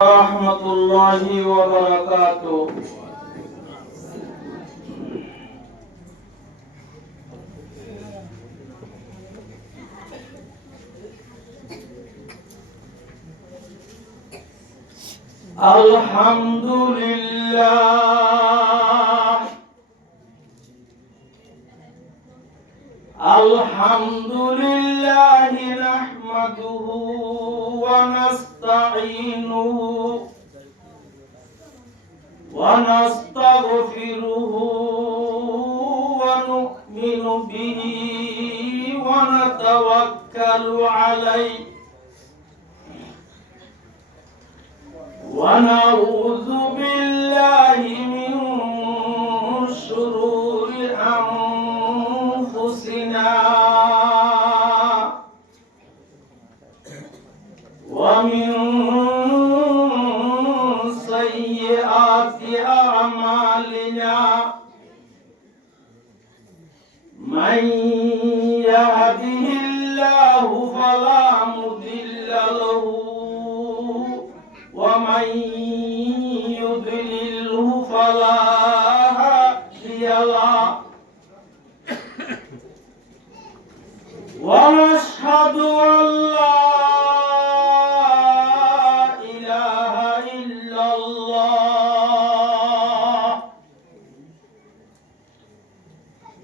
rahmatullahi wa barakatuh. Alhamdulillah, alhamdulillah, nahmaduhu wa nasta'inuhu wa nastaghfiruhu wa nu'minu bihi wa natawakkalu alayhi wa na'udzu billahi min shururi anfusina wa min sayyiati a'malina man yahdihillahu fala mudilla lahu ومن يضلله فلا هادي له ونشهد أن لا إله إلا الله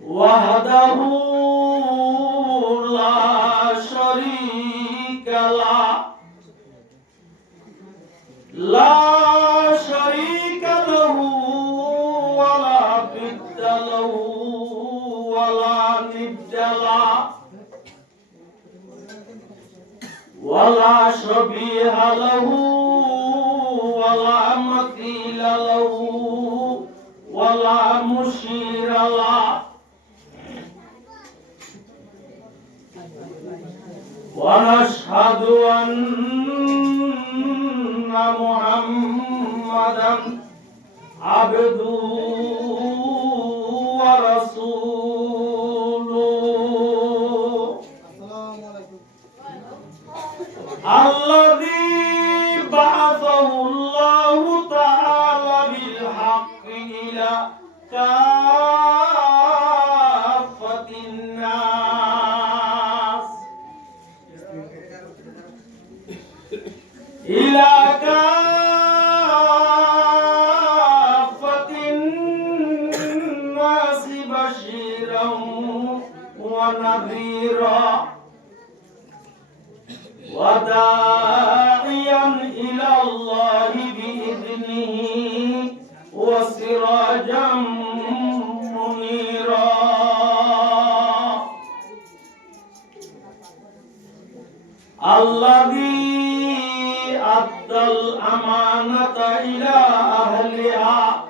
وحده لا شريك له لا شريك له ولا ضد له ولا ند له ولا شبيه له ولا مثيل له ولا مشير له ونشهد أن محمدا عبده ورسوله الذي بعثه الله تعالى بالحق إلى كافة الناس إلى كافة الناس بشيرا ونذيرا وداعيا إلى الله بإذنه وسراجا منيرا الذي أدى الأمانة إلى أهلها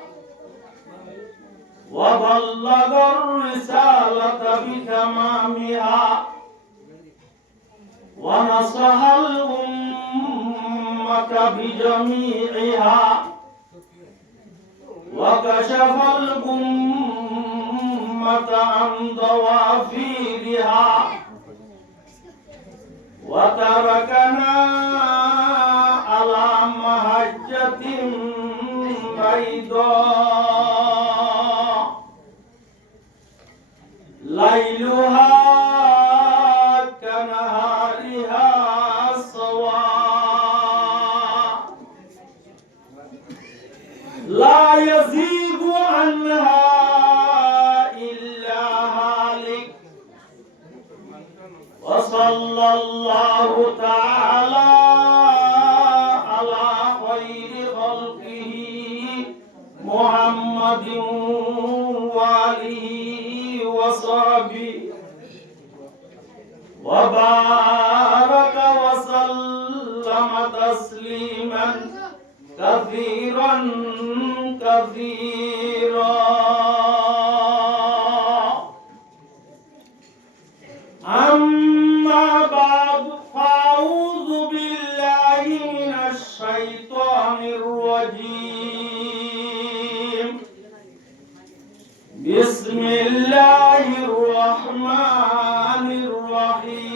وبلغ الرسالة بتمامها ونصح الأمة بجميعها وكشف الأمة عن ضوافرها وتركنا على مهجة بيضاء ليلها كنهارها سواء لا يزيغ عنها إلا هالك وصلى الله تعالى على خير خلقه محمد وآله وصحبه وبارك وسلم تسليما كثيرا كثيرا أما بعد فأعوذ بالله من الشيطان الرجيم بسم الله الرحمن الرحيم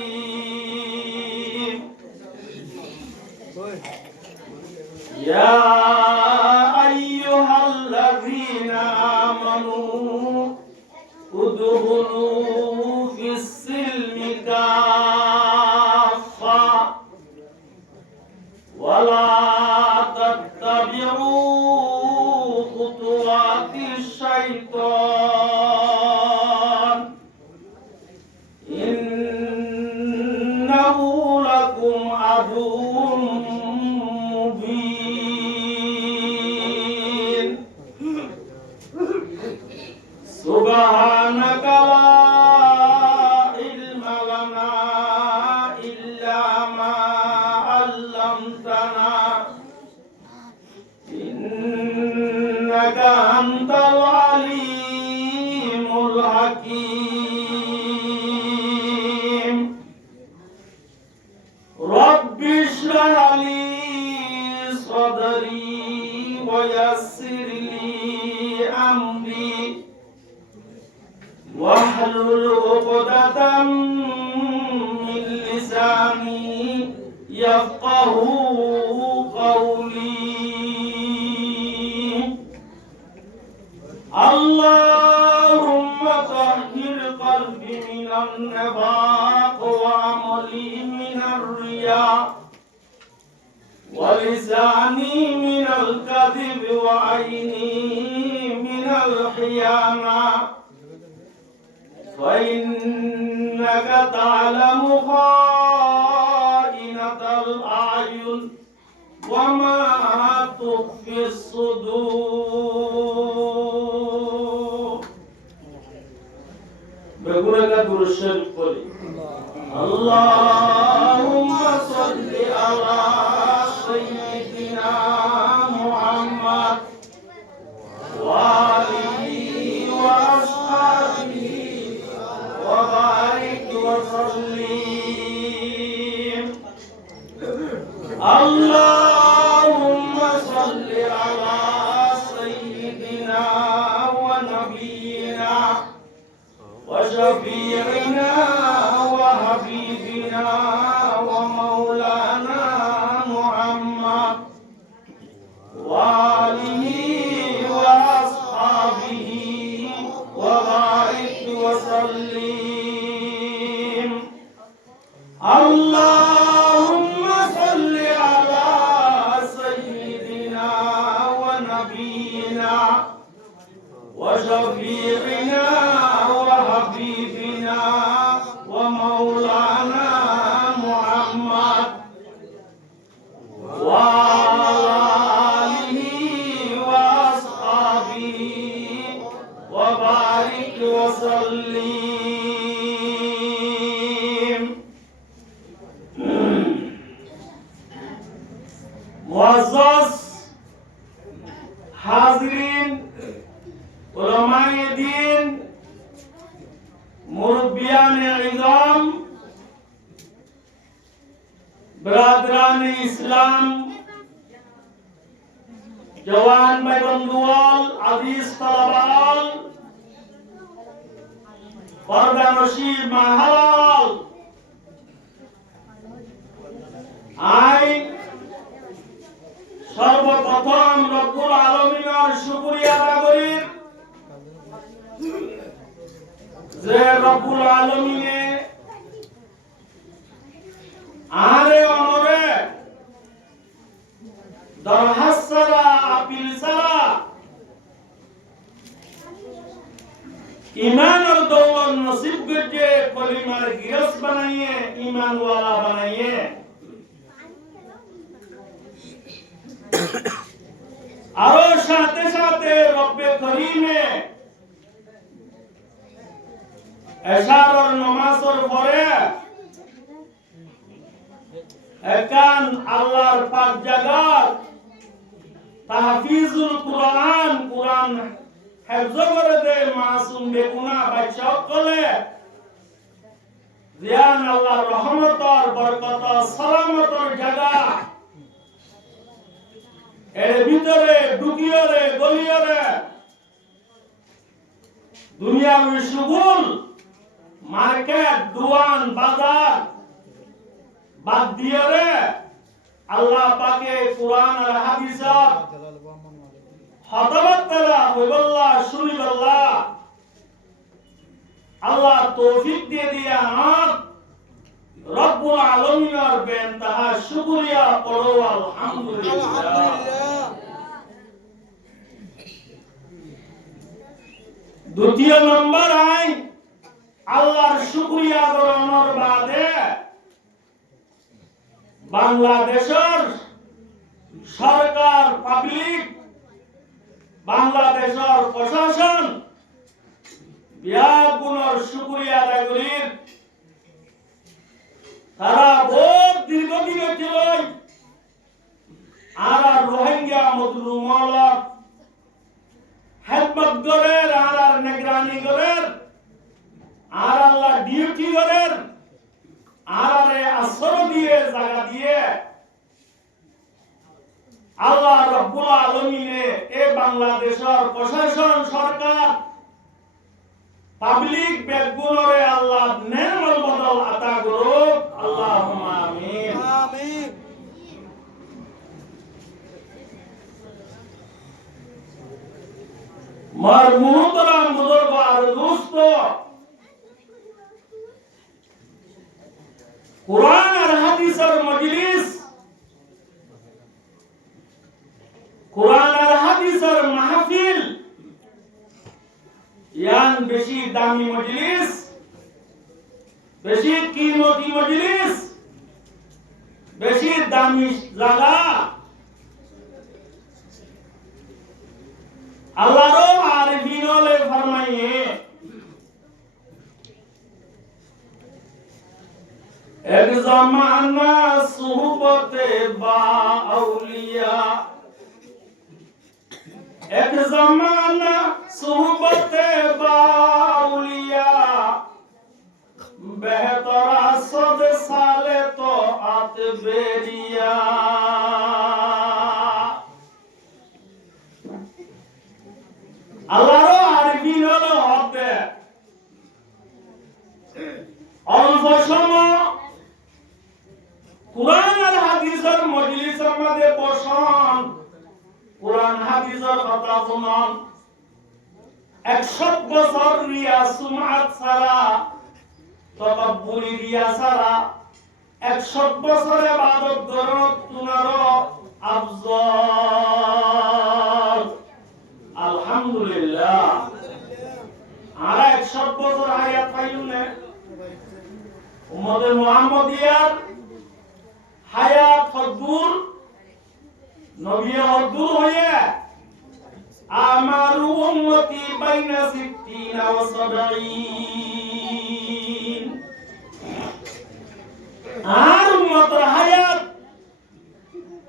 يا أيها الذين آمنوا ادخلوا في السلم كافة ولا تتبعوا خطوات الشيطان إنه لكم عدو مبين سبحانك لا علم لنا إلا ما علمتنا إنك أنت العليم الحكيم رب اشرح لي صدري ويسر لي أمري واحلل عقدة من لساني يفقه قولي اللهم طهر قلبي من النفاق وعملي من الرياء ولساني من الكذب وعيني من الخيانة فإنك تعلم خائنة الأعين وما تخفي الصدور بقولك درس القرآن اللهم صل على سيدنا محمد وآله وأصحابه وبارك وسلم اللهم صل على سيدنا ونبينا وشفيعنا وحبيبنا ومولانا محمد وآله وأصحابه وبارك وسلم اللهم صل على سيدنا ونبينا وشفيعنا وحبيبنا ومولانا محمد وعلى آله وأصحابه وبارك وسلم معزز حاضرين علماء دين मुरब्बियान Izam बरादरान इस्लाम जवान भाई बंधुआल अजीज तलबाल पर्दा नशीब महालाल आई सर्वप्रथम रब्बुल आलमीনের শুকরিয়া আদা করি যে রব্বুল আলামিনে আরে অনরে দরহাসরা আপিল সারা ঈমান আর দৌলত নসিব করতে কলিমার গিরস বানাইয়ে ঈমান ওয়ালা বানাইয়ে আর সাথে সাথে রব্বে করিমে এশারর নামাজের পরে একান আল্লাহর পাক জায়গার তাহফিজুল কুরআন কুরআন হেফজ করে দে মাসুম বেগুনাহ বাচ্চা কলে জিয়ান আল্লাহর রহমতর বরকত সালামতর জায়গা এর ভিতরে ঢুকিয়রে গলিয়রে দুনিয়াবি শুগুল মার্কেট দোয়ান বাজার বাদ দিয়ে আল্লাহ পাকে কুরআন আর হাদিস হতাবাত তারা হইবল্লাহ শুনিবল্লাহ আল্লাহ তৌফিক দিয়ে দিয়া আমার রব্বুল আলামিনের বেন তাহা শুকরিয়া পড়ো আলহামদুলিল্লাহ। দ্বিতীয় নম্বর আই আল্লাহর শুকরিয়া করানোর বাদে বাংলাদেশের সরকার পাবলিক বাংলাদেশের প্রশাসন বিয়াগুণর শুকরিয়া আদায় করি তারা বহুত দীর্ঘদিন ছিল আর রোহিঙ্গা মজলুমল হেলমত করেন আর নিগরানি করেন আর আল্লাহ ডিউটি করেন আর আসর দিয়ে জায়গা দিয়ে আল্লাহ রব্বুল আলামিনে এ বাংলাদেশের প্রশাসন সরকার পাবলিক বেগুনরে আল্লাহ নেমল বদল আতা করুক আল্লাহুম্মা আমিন আমিন। মার মুহতারাম বুজুর্গ আর দোস্ত কুরআন আর হাদিসের মজলিস কুরআন আর হাদিসের মাহফিল ইয়ান বেশি দামি মজলিস বেশি কিমতি মজলিস বেশি দামি জায়গা আল্লাহর আরিফিনলে ফরমাইয়ে এক জামানা সুহবতে বা আউলিয়া এক জামানা সুহবতে বা আউলিয়া বেহতর আসদ সালে তো আত বেরিয়া আল্লাহর আরবিন হলো হবে অল্প সময় কুরআন আর হাদিসের মজলিসের মধ্যে বসন কুরআন হাদিসের কথা শুনুন 100 বছর রিয়া সুমাত ছাড়া তকব্বুরি রিয়া ছাড়া 100 বছর ইবাদত করত তুনারো আফজল আলহামদুলিল্লাহ আর 100 বছর হায়াত পাইলে উম্মতে মুহাম্মদিয়ার হায়াত হদুর নবী হদুর হয়ে আমারু উম্মতি বাইনা 60 ওয়া 70 আর উম্মতের হায়াত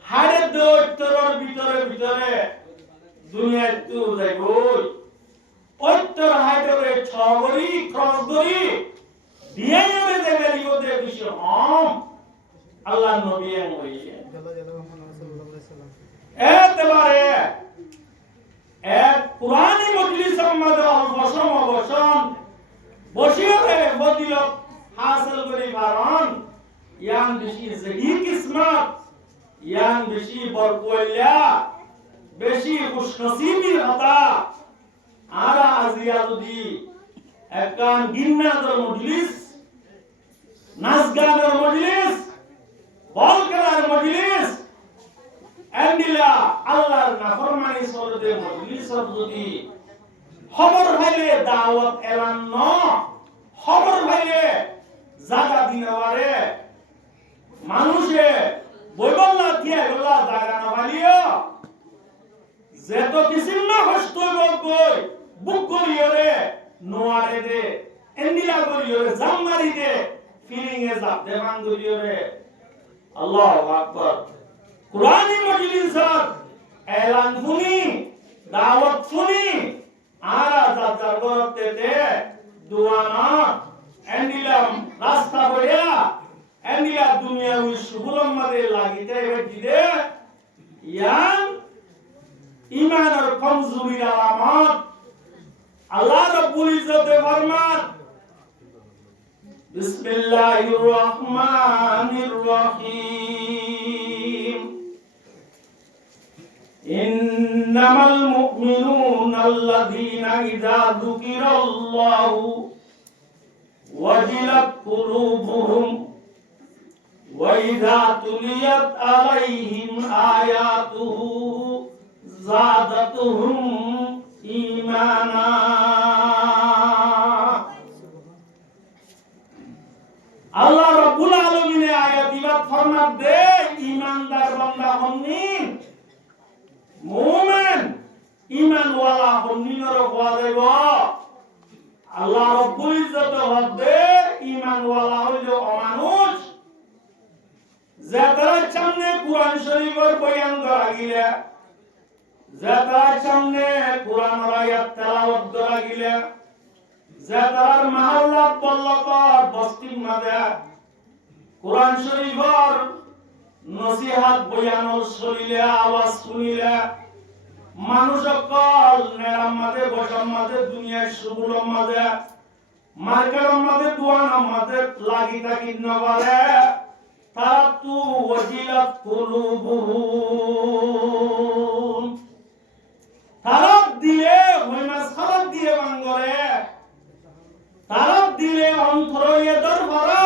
হাড়ে দোত্তরের ভিতরে দুনিয়ায় তো যাইবো ওত্তর হাইডরে ছগরি ক্রস করি দিয়ে যাবে দেবে লিওতে বেশি হম আল্লাহ নবী হইছে এতবারে এক কুরআনি মজলিসের মধ্যে বসন বসিয়ে ফজিলত হাসিল করি কারণ ইয়ান বেশি জহি কিসমত ইয়ান বেশি বরকওয়ালিয়া বেশি খুশনসিবি হতা আর আজিয়া যদি একখান গিন্নাদের মজলিস নাচ গানের মজলিস বল খেলার মজলিস এন্ডিলা আল্লাহর নাফরমানি সরদে মজলিসর যদি খবর ভাইলে দাওয়াত এলান ন খবর ভাইলে জায়গা দিনবারে মানুষে বইবল্লা দিয়া গলা জায়গা না ভালিও যেত কিসিম না হস্তই বলকই বুক করিয়রে নোয়ারে দে এন্ডিলা করিয়রে জামমারি দে ফিলিং এ যাব দেবান করিয়রে আল্লাহু আকবার কুরআনি মজলিসত এলান শুনি দাওয়াত শুনি আর আজাদার করতে দে দুয়ানা এন্ডিলাম রাস্তা বইয়া এন্ডিলা দুনিয়া উই সুবুলম মারে লাগিতে দিদে ইয়ান ঈমানের কমজোরির আলামত আল্লাহ রাব্বুল ইজ্জতে ফরমান বিসমিল্লাহির রহমানির রহিম ইন্নামাল মুমিনুনা আল্লাযীনা ইযা যুকিরাল্লাহু ওয়াজিলাত কুলুবুহুম ওয়া ইযা তুলিয়াত আলাইহিম আয়াতুহু যাদাতুহুম ঈমানা। আল্লাহ রাব্বুল আলামিনের আয়াত ইবাদ ফরমাত দে ঈমানদার বান্দা হননি মুমিন ঈমান ওয়ালা হননি নর হওয়া যাইব। আল্লাহ রাব্বুল ইজ্জত হদে ঈমান ওয়ালা হইলো অমানুষ যারা সামনে কুরআন শরীফের বয়ান করা গিলা, যারা সামনে কুরআনের আয়াত তেলাওয়াত করা গিলা, যারার মহল্লাত বল্লকর বস্তির মাঝে কুরআন শরীফের নসিহত বয়ানর শরীরে আওয়াজ শুনিলে মানুষ সকল নেরাম মাঝে বসার মাঝে দুনিয়ার সুগুলোর মাঝে মার্কেটের মাঝে দোয়ানোর মাঝে লাগি থাকি নবারে তারাতু ওয়াজিলাত কুলুবুহুম তারাত দিলে হইমাস খারাপ দিয়ে বাঙ্গরে তারাত দিলে অন্তরয়ে দরবারা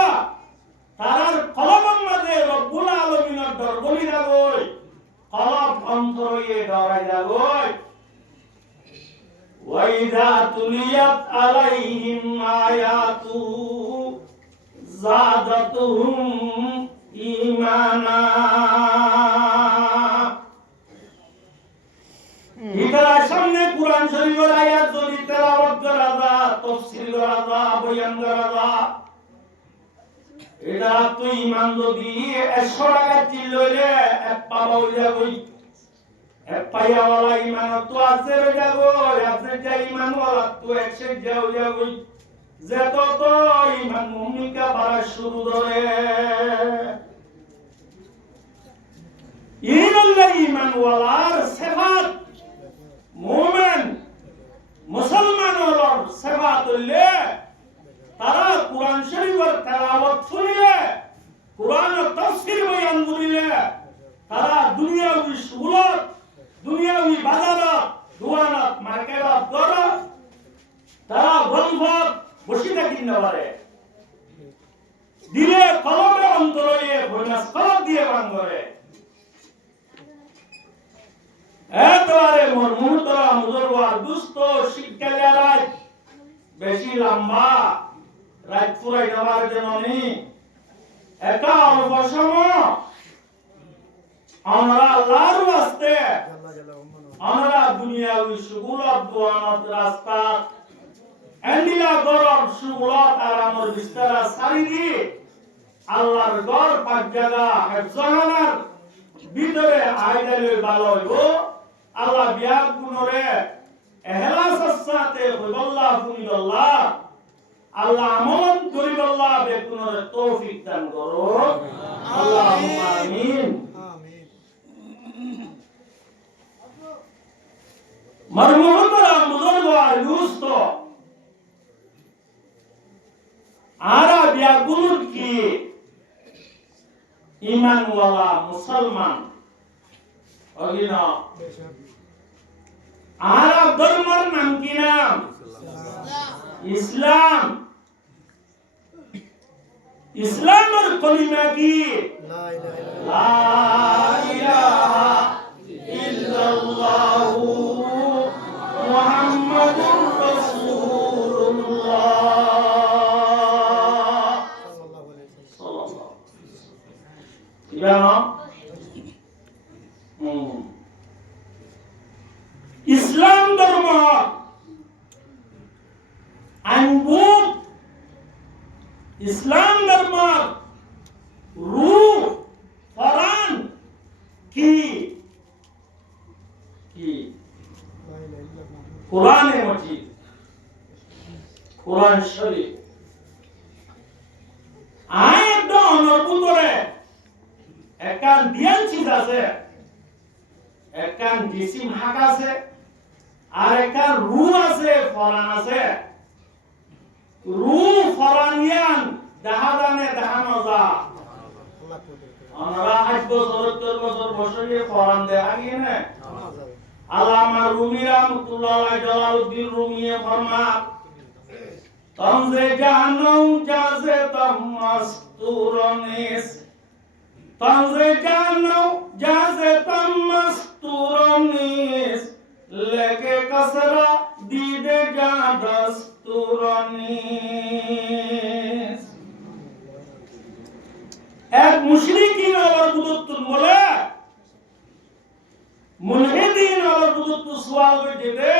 তারার কলবের মাঝে রব্বুল আলামিনের দরবলি লাগই কলব অন্তরয়ে ডরাই লাগই। ওয়া ইযা তুলিয়াত আলাইহিম আয়াতুহু যাদাতুহুম ঈমানা। ইতার সামনে কুরআন শরীফের আয়াত যদি তেলাওয়াত করা যায়, তাফসীর করা যায়, বয়ান করা যায়, এটা তো ঈমান যদি 100 টাকা চিল্লইলে এক পাবা হই যাবে, এক পায়াওয়ালা ঈমান তো আছে হই যাবে, আছে যে ঈমানওয়ালা তো 100 যাও যাবে, যত তো ঈমান মুমিনকা বাড়া শুরু করে। ইল্লা ঈমানওয়ালার সিফাত মুমিন মুসলমানের সিফাত হইলে তারা কুরআন শরীফের তেলাওয়াত শুনিলে, কুরআনের তাফসীর বয়ান শুনিলে, তারা দুনিয়াবি সুলত, দুনিয়াবি বাজারত, দোয়ানত, মার্কেটত গড়, তারা গল্পত বসে থাকি না পারে। দিলে কলমে অন্তরে ভৈনাস কলম দিয়ে বান করে। এতবারে মোর মুহূর্তরা মুজরওয়ার দুস্থ শিক্ষা রাত বেশি লম্বা রাত পুরাই দেওয়ার জন্য নেই। একা অল্প সময় আমরা আল্লাহর ওয়াস্তে আমরা দুনিয়াবি সুগুলত দোয়ানত রাস্তা এন্ডিলা গরব সুগুলত আরামর বিস্তারা সারি দি আল্লাহর ঘর পাক জায়গা হেফজানার ভিতরে আইদালে ভালো হইব। আল্লাহ বিয়াক গুণরে এহলাসের সাথে হইবল্লাহ ফুনিদল্লাহ আল্লাহ আমল করিবল্লাহ বেকুনরে তৌফিক দান করো। আল্লাহুম্মা আমিন। মরমুহতরা মুজরওয়ার দুস্ত আরা বিয়াগুন কি ঈমানওয়ালা মুসলমান অগিনা আরব ধর্মের নাম কি নাম? ইসলাম। ইসলামের কলিমা কি? লা ইলাহা ইল্লাল্লাহু মুহাম্মাদুর রাসূলুল্লাহ সাল্লাল্লাহু আলাইহি ওয়াসাল্লাম। ইসলাম ধর্ম আইনবুক ইসলাম ধর্ম রূহ কোরআন কি কি কোরআনে মজিদ কোরআন শরীফ আয়াত অনর্বুতরে একান দিয়ান চিজ আছে, একান জিসিম হাক আছে, আর একান রূহ আছে, ফরান আছে। রূহ ফরানিয়ান দেখা জানে দেখানো যা আমরা 8 বছর 70 বছর বসে ফরান দেয়া গিয়ে না আল্লামা রুমি রাহমাতুল্লাহ জালালউদ্দিন রুমি ফরমা তমজে জানো জাজে তম মস্তুরনিস তমজে জানো জাজে তম মস্তুরনিস লেকে কসরা দিদে যা দস্তুরনিস এক মুশরিকিন আবার বুদুত্তুন বলে মুলহিদিন আবার বুদুত্তু সুয়াল করতে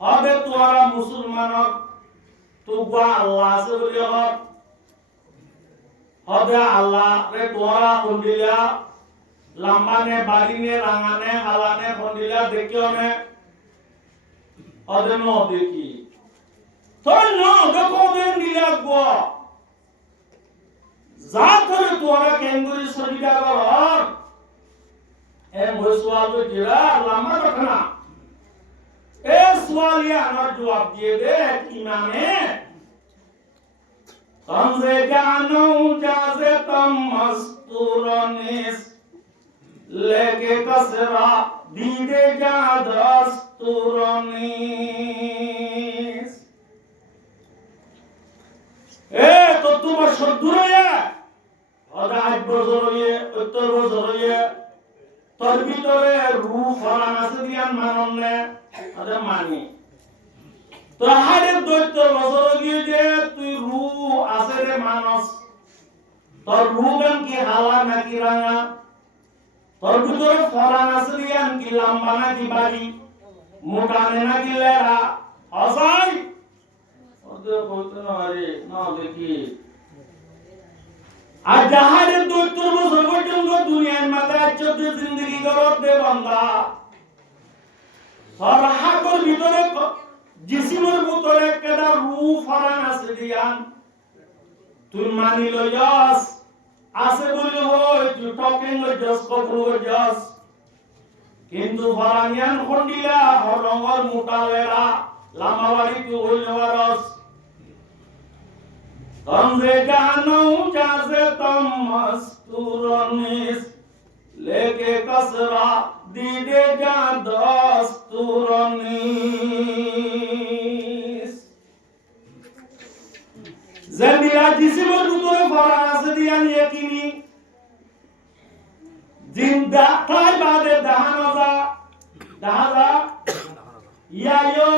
হবে তোরা মুসলমানক তো গা আল্লাহ আছে বলি হবে আল্লাহ রে তোরা হন্ডিলা লাম্বানে বাড়িনে রাঙানে হালানে হন্ডিলা দেখিও নে হবে ন দেখি তোর ন দেখো দেন দিলা গো যা করে তোরা কেঙ্গুরি শরীরা কর এ বসওয়াল তো জিরা লাম্বা রখনা এ সওয়ালিয়া না জবাব দিয়ে দে ইমামে তমজে জানো জাজে তম মস্তুরনিস লেকে কসরা দিদে যা দস্তুরনিস এ তো তোমার সদুরয়ে ওদা 8 বছর হয়ে 70 বছর হয়ে তোর ভিতরে রূহ ফরান আছে দিয়ান মাননে আরে মানি তো হাড়ের দৈত্য বছর গিয়ে যে তুই রূহ আছে রে মানস তোর রূহ গান কি হালা নাকি রাঙা তোর ভিতরে ফরান আছে দিয়ান কি লম্বা নাকি বাড়ি মোটা নাকি লেরা অসাই ওদের বলতে না আরে না দেখি আর জাহাজের দৈত্য বছর পর্যন্ত দুনিয়ার মাথায় 14 জিন্দগি করত দে বান্দা আর হাকর ভিতরে জিসিমের ভিতরে কেডা রূহ ফরান আছে দিয়ান তুই মানি লইয়াস আছে বলি হয় তুই টকিং লইয়াস কবুল লইয়াস কিন্তু ফরানিয়ান খন্ডিলা হরঙ্গর মোটালেরা লামাবাড়ি তুই হইলওয়ারস তমজে জানো জাজে তম মস্তুরনিস লেকে কসরা দিদে যা দস্তুরনিস জেন্দিরা জিসিমের ভিতরে ফরান আছে দিয়ান ইয়াকিনি জিন্দা তাই বাদে দাহাজা ইয়ায়ো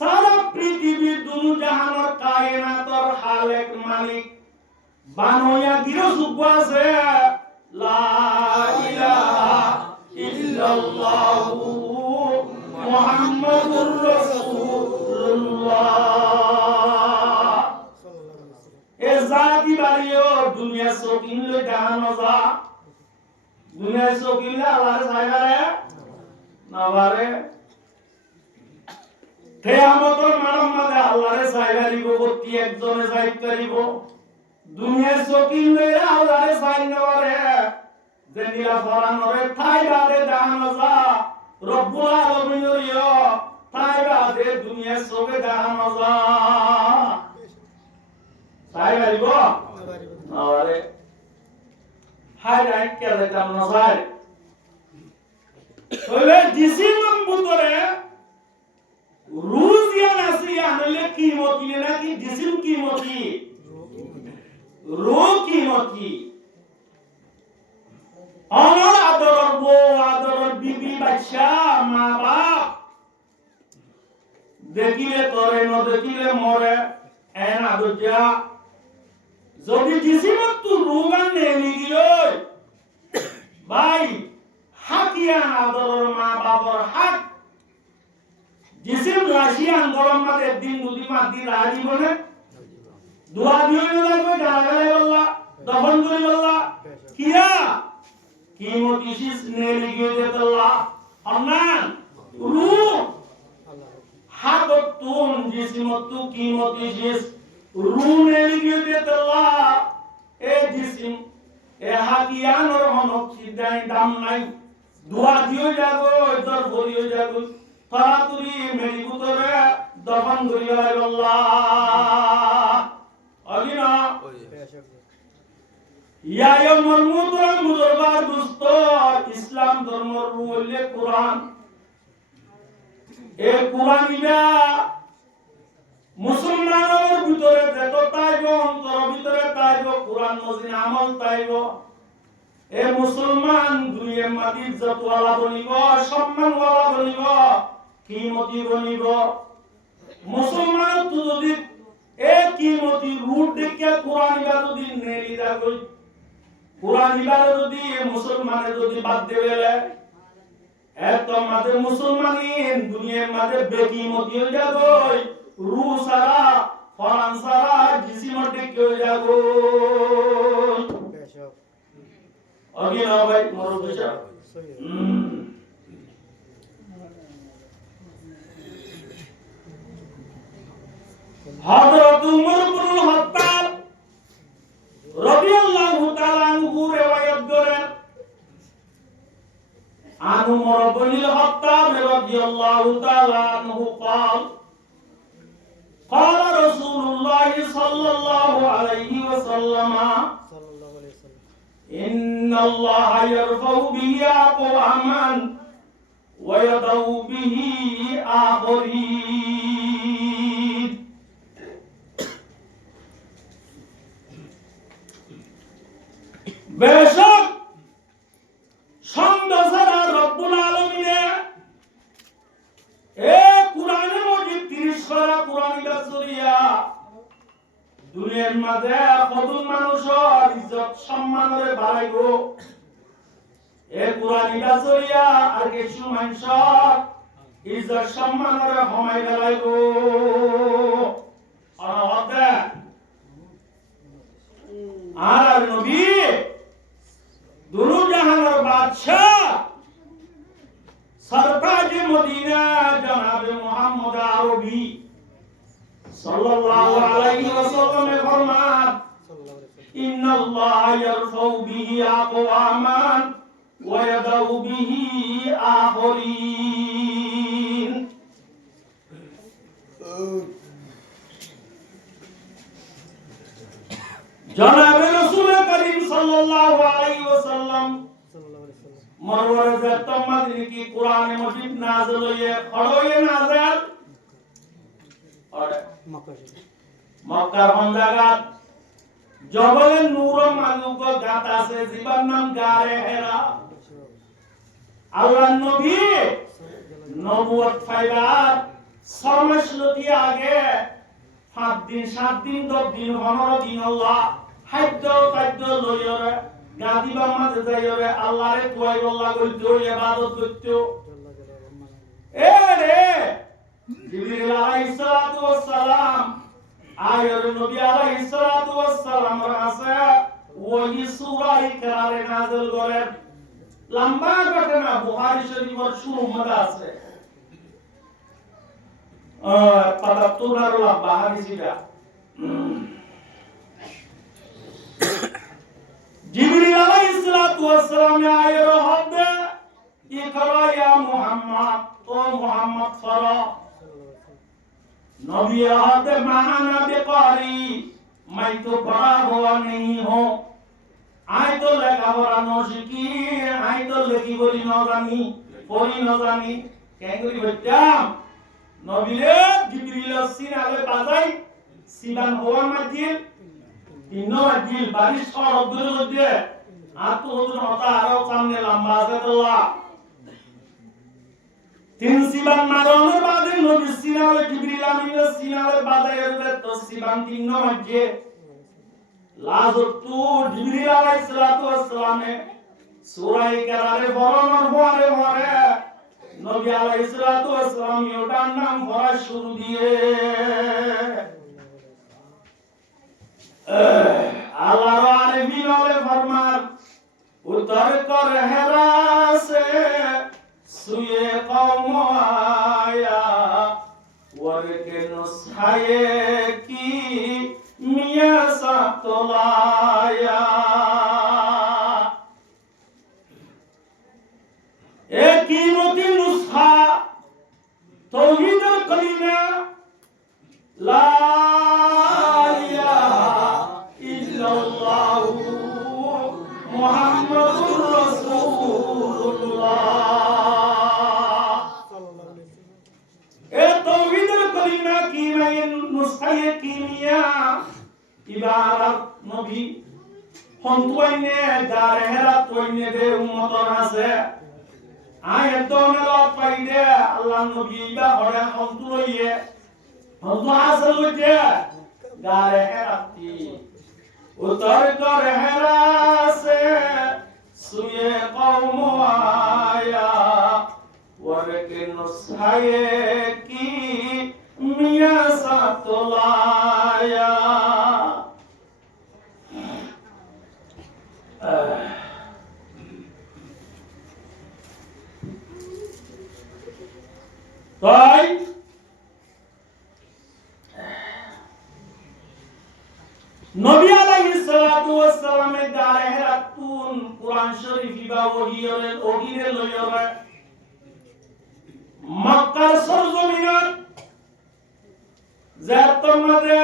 সারা পৃথিবীর দুনু জাহানের কায়নাতর খালেক মালিক বানয়া গিরো সুব্বা আছে লা ইলাহা ইল্লাল্লাহু মুহাম্মাদুর রাসূলুল্লাহ এ জাতি বাড়িও দুনিয়া সকিন লে জাহান যা দুনিয়া সকিন লে আল্লাহর সাইগারে নাবারে কিয়ামতের মানব মাঝে আল্লাহরে সাইগারিব প্রতি একজনে সাইড করিব দুনিয়ার সকিন লইরা আল্লাহরে সাইড নরে জেনিলা ফরানরে ঠাই বাদে দান যা রব্বুল আলামিনের ইয়া ঠাই বাদে দুনিয়ার সবে দান যা সাইগারিব নরে হাই রাইট করে দাম নসাই হইলে জিসিমন বুতরে রুজিয়ান আসিয়া নলে কিমতি নাকি জিসিম কিমতি রূহ কিমতি অনর আদর বউ আদর বিবি বাচ্চা মা বাপ দেখিলে তরে ন দেখিলে মরে এন আদরজা যদি জিসিমত তু রুগান নেলি গিয়ে ভাই হাকিয়া আদর মা বাবার হাক জিসিম রাশিয়ান গরম মাতে দিন দুদি মাত দি রাজি বনে দুয়া দিও না লাগবে গালাগালে বললা দফন করি বললা কিয়া কিমতিস নেলি গিয়ে দেতল্লা অন্নান রূহ হাদতুন জিসিমতু কিমতিস রূহ নেলি গিয়ে দেতল্লা এ জিসিম এ হাকিয়ানোর হনক সিদ্ধাই দাম নাই দুয়া দিও যাগো তোর বলিও যাগো তারাতুরি মেরি ভিতরে দফন করিয়া আল্লাহ অলিনা ইয়ায় মরমুদরা মুদরবার দুস্ত ইসলাম ধর্মর বললে কোরআন এ কোরআন ইবা মুসলমানের ভিতরে যত তাইব অন্তর ভিতরে তাইব কোরআন মজিন আমল তাইব এ মুসলমান দুনিয়া মাটির যতওয়ালা বনিব সম্মানওয়ালা বনিব কিমতি বনিব মুসলমান তো যদি এ কিমতি রূট দেখে কোরআন ইবা যদি নেলি দা কই কোরআন ইবা যদি মুসলমানে যদি বাদ দেবেলে এত মাঝে মুসলমানিন দুনিয়ার মাঝে বেকিমতি হয়ে যাবে রুসারা ফরান্সারা জিসিমটি কে যাগো আগে না ভাই মরো বেশা হযরত উমর ইবনে খাত্তাব রাদিয়াল্লাহু তাআলা আনহু রিওয়ায়াত করেন عن عمر بن الخطاب رضي الله تعالى عنه قال رسول الله صلى الله عليه وسلم إن الله يرفع به أقواما ويضع به آخرين বেশক সন্দেশরা রব্বুল আলামিনে এ কুরআনে মজিদ 30 পারা কুরআনিকা জরিয়া দুনিয়ার মাঝে কতজন মানুষের ইজ্জত সম্মানরে বাড়াইবো এ কুরআনিকা জরিয়া আর কিছু মানুষের ইজ্জত সম্মানরে কমাই দেলাইবো আনাওয়াতে আর নবী দুরু জাহানের বাদশাহ सरताज मदीना जनाब मोहम्मद अरबी सल्लल्लाहु अलैहि वसल्लम ने फरमाया इन्नल्लाह यरफउ बिही अक़वामान व यदउ बिही आखरीन जनाब रसूल करीम सल्लल्लाहु अलैहि वसल्लम मरवरे जत्तम मदनी की कुरान मजीद नाज़िल हुई है पढ़ो ये नाज़िल और मक्का बंदागात जबल नूर मालू को गाता से जीवन नाम गारे हेरा अल्लाह नबी नबुवत फाइबार समझलती आगे 7 दिन 10 दिन 15 दिन अल्लाह हज ताज्जो लयरे গাদিবা মাঝে যাইরে আল্লাহরে তুই আল্লাহ কইতো ইবাদত করতো এ রে জিবরিল আলাইহিস সালাতু ওয়াস সালাম আয়ের নবী আলাইহিস সালাতু ওয়াস সালাম রাসে ওই সূরা ইকরারে নাযিল করেন লম্বা ঘটনা বুখারী শরীফের শুরু মধ্যে আছে ৭৫ আর লম্বা হাদিসটা जिब्रील अलैहिस्सलातु वस्सलाम ने आए हद इकरा या मुहम्मद तो मुहम्मद फरा नबी हद माना बेकारी मैं तो बड़ा हुआ नहीं हूं आए तो लेखा बड़ा नौशिकी आए तो लेखी बोली न जानी पढ़ी न जानी केंगरी बच्चा नबी रे जिब्रील सिनाले बाजाई सिबान हुआ मस्जिद তিনো দিল বারিশ শব্দের মধ্যে আত্মহত্যা হতা আরো সামনে লম্বা আছে তোলা তিন সিবান মারনের বাদে নবী সিনালে জিবরিল আমিনের সিনালে বাদে এর তো সিবান তিন মধ্যে লাজতু জিবরিল আলাইহিস সালাতু ওয়াস সালামে সূরা ইকরারে বর্ণনা হওয়ারে হরে নবী আলাইহিস সালাতু ওয়াস সালাম ওটার নাম পড়া শুরু দিয়ে আল্লাহর আরবি বলে ফরমান উত্তর কর হেরা সে সুয়ে কওম আয়া ওয়ার কে নুসহায়ে কি মিয়া সাতলায়া একীমতি নুসখা তাওহীদের কলিমা লা ইলাহা ইল্লাল্লাহু ইবারাত নবী হন্তুয়াইনে যারে হেরাত কইনে দে উম্মতর আছে আয়াত দনের পাইলে আল্লাহ নবী বা হরে হন্তু লইয়ে হন্তু আসল হইতে যারে হেরাতি উতর করে হেরাসে সুয়ে কওম আয়া ওয়ারকে নুসহায়ে কি মিয়া সাতলায়া তাই নবী আলাইহিস সালাতু ওয়াস সালামের দারে হেরাতুন কুরআন শরীফ বা ওহিরে লইয়া মক্কার সরজমিনত জাতমাদে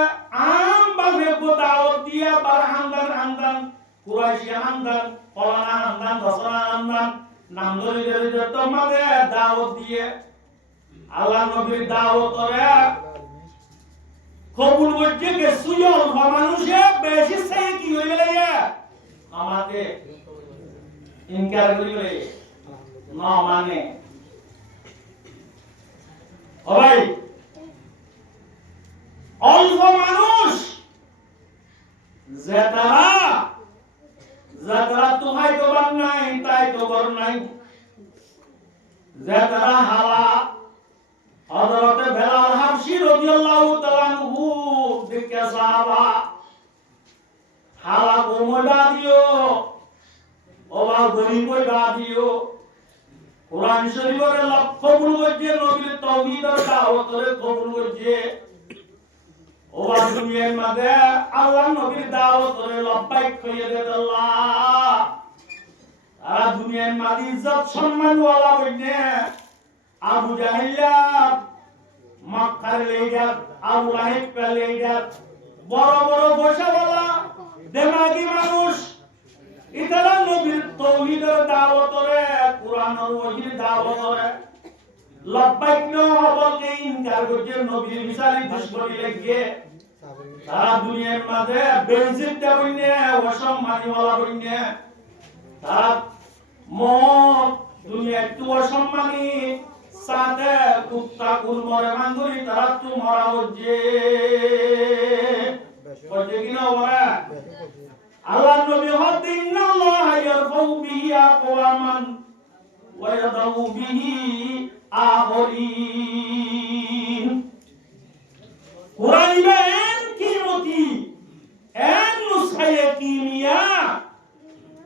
আম ভাবে দাওয়াত দিয়া বার হামদান কুরাইশি হামদান ফলানা হামদান দসরা হামদান নাম ধরে ধরে জাতমাদে দাওয়াত দিয়ে আল্লাহ নবীর দাওয়াতরে কবুল করতে কে সুয়ল মানুষে বেশি সেই কি হয়ে গেলে আমাকে ইনকার করে গেলে না মানে ও ভাই অল্প মানুষ যে তারা তোমায় তো বান নাই তাই তো ঘর নাই যে তারা হালা হযরত বেলাল হাবশী রাদিয়াল্লাহু তাআলা আনহু দেখে সাহাবা হালা গোমডা দিও ওবা গরিব কইবা দিও কুরআন শরীফের লক্ষ্য কবুল করছে নবীর তাওহীদের দাওয়াতের কবুল করছে ওবা দুনিয়ার মধ্যে আল্লাহ নবীর দাওয়াতের লব্বাইক কইয়ে দে আল্লাহ আর দুনিয়ার মধ্যে ইজ্জত সম্মান ওয়ালা বইনে আবু জাহিলা মক্কার লিডার আবু লাহিব এর লিডার বড় বড় বসাওয়ালা দেমাগী মানুষ ইতারা নবীর তাওহীদের দাওয়াতরে কুরআনের ওহির দাওয়াতরে লব্বাইক ন হবকে ইনকার করছে নবীর মিসালি দুশমনি লাগিয়ে সারা দুনিয়ার মধ্যে বেইজ্জত বইনে অসম্মানী ওয়ালা বইনে তারা মত দুনিয়া একটু অসম্মানী সাথে কুত্তা কুলমরে মাঙ্গুরি তারা তো মরা হচ্ছে কিনা ওরা আল্লাহ নবী হতে ইন্নাল্লাহ ইয়ারফাউ বিহি আকওয়ামান ওয়া ইয়াদাউ বিহি আখরিন কুরআন এন কিমতি এন নুসখায়ে কিমিয়া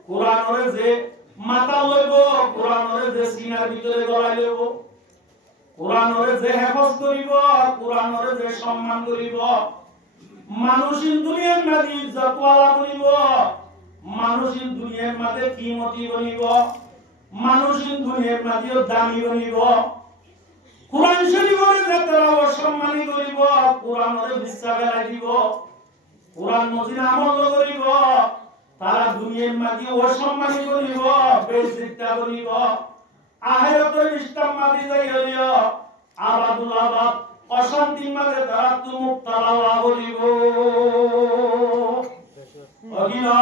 কুরআনের যে মাথা লইব কুরআনের যে সিনার ভিতরে গলায় লইব কুরআনের যে হেফাজ করিব কুরআনের যে সম্মান করিব মানুষিন দুনিয়ার মাঝে ইজ্জত ওয়ালা বনিব মানুষিন দুনিয়ার মাঝে কিমতি বনিব মানুষিন দুনিয়ার মাঝে দামি বনিব কুরআন শরীফের যে তারা অসম্মানী করিব কুরআনের বিশ্বাস ফেলাই দিব কুরআন মজিদ আমল করিব তারা দুনিয়ার মাঝে অসম্মানী করিব বেইজ্জত করিব আখিরাতের ইসলাম মাঝে যাইয়া আবাদুল আবাদ অশান্তি মাঝে তারা তো মুক্তালা বলিব অগিলা